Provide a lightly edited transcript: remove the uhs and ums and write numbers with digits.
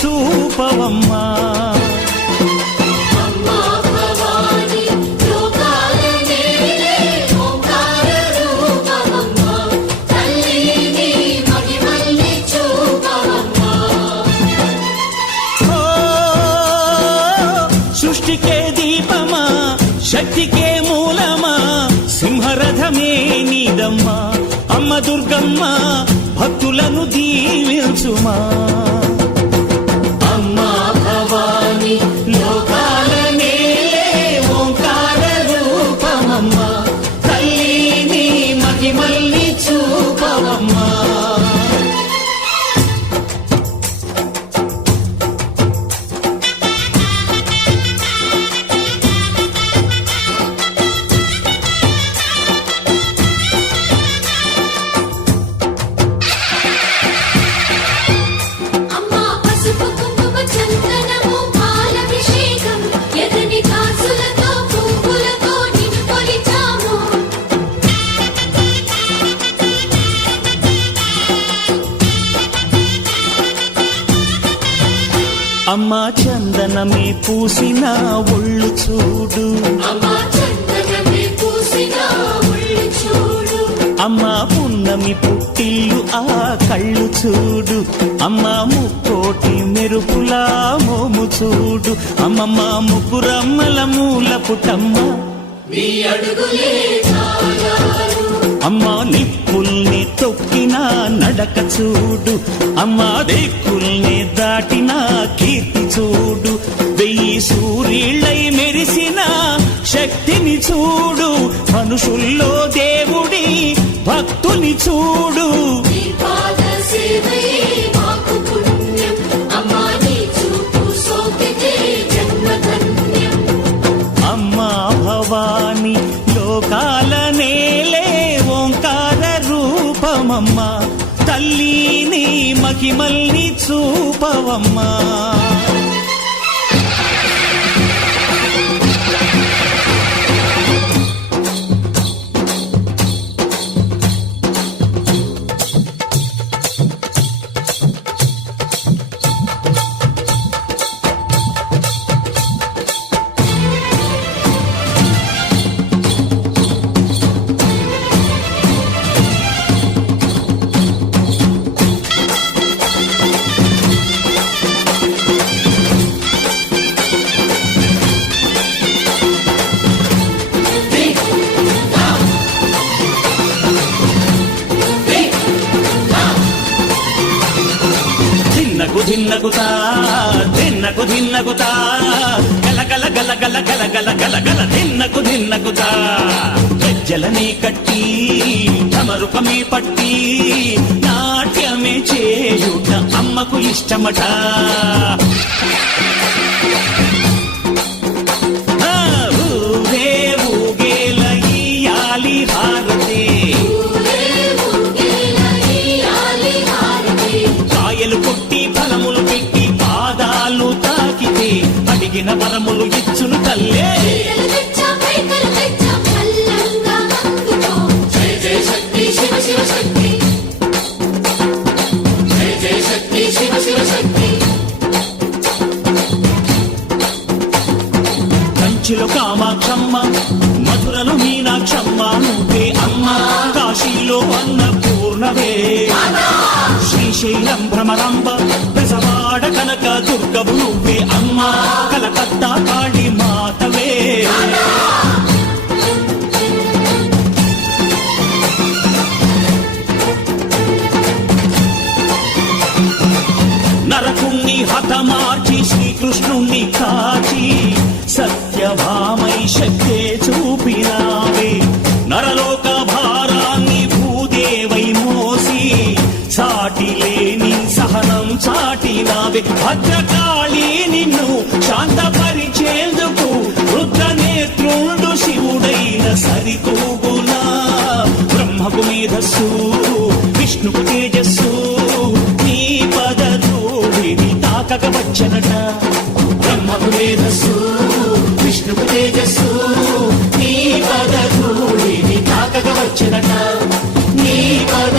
చూపవమ్మా. సృష్టికే దీపమా, శక్తికే మూలమా, సింహరథమే నీదమ్మా. అమ్మ దుర్గమ్మ భక్తులను దీవించుమా. అమ్మా భవాని లోకాల నేలే ఓంకార రూపమమ్మా, తల్లిని మహిమల్ని చూపవమ్మా. అమ్మా చందనమే పూసిన ఒళ్ళు చూడు, అమ్మా పున్నమి పుట్టిల్లు ఆ కళ్ళు చూడు, అమ్మా ముక్కోటి మెరుపులా మోము చూడు. అమ్మమ్మ ముగ్గురమ్మల మూల పుటమ్మ, అమ్మా నిప్పుల్ని తొక్కిన నడక చూడు, అమ్మా దిక్కుల్ని దాటిన కీర్తి చూడు. 1000 సూర్యుళ్ళై మెరిసిన శక్తిని చూడు, మనుషుల్లో దేవుడి భక్తుని చూడు. అమ్మా భవాని లోకాల నేలే ఓంకార రూపమమ్మా, తల్లిని మహిమల్ని చూపవమ్మా. ధిన్నగుతా ధిన్నకు ధిన్నగుతా గల గల గల గల గల గల గల గల ధిన్నగుతా. గజ్జలనే కట్టి ఢమరుకమే పట్టి నాట్యమే చేయుట అమ్మకు ఇష్టమట. ఊరే ఊగేల ఇయ్యాలి హారతి, కాయలు కొట్టి ఫలములు పెట్టి పాదాలు తాకితే అడిగిన వరములు ఇచ్చును తల్లే. కంచిలో కామాక్షమ్మ, మధురలో మీనాక్షమ్మ నువ్వే అమ్మ, కాశీలో అన్నపూర్ణవే, శ్రీశైలం భ్రమరాంబ, బెజవాడ కనక దుర్గవు నువ్వే అమ్మ, కలకత్తా కాళీ మాతవే. నరకుణ్ణి హతమార్చి శ్రీకృష్ణుణ్ణి కాచి సత్యభామై శక్తే చూపినావే. నరలోక భారాన్ని భూదేవై మోసి సాటి లేని సహనం చాటినావే. భద్రకాళి నిన్ను శాంతపరిచేందుకు రుద్రనేత్రుండు శివుడైన సరితూగునా. బ్రహ్మకు మేధస్సు, విష్ణుకు తేజస్సు, నీ పదధూళిని తాకక వచ్చనట. బ్రహ్మకు మేధస్సు, విష్ణుకు తేజస్సు, నీ పదధూళిని తాకక వచ్చనట.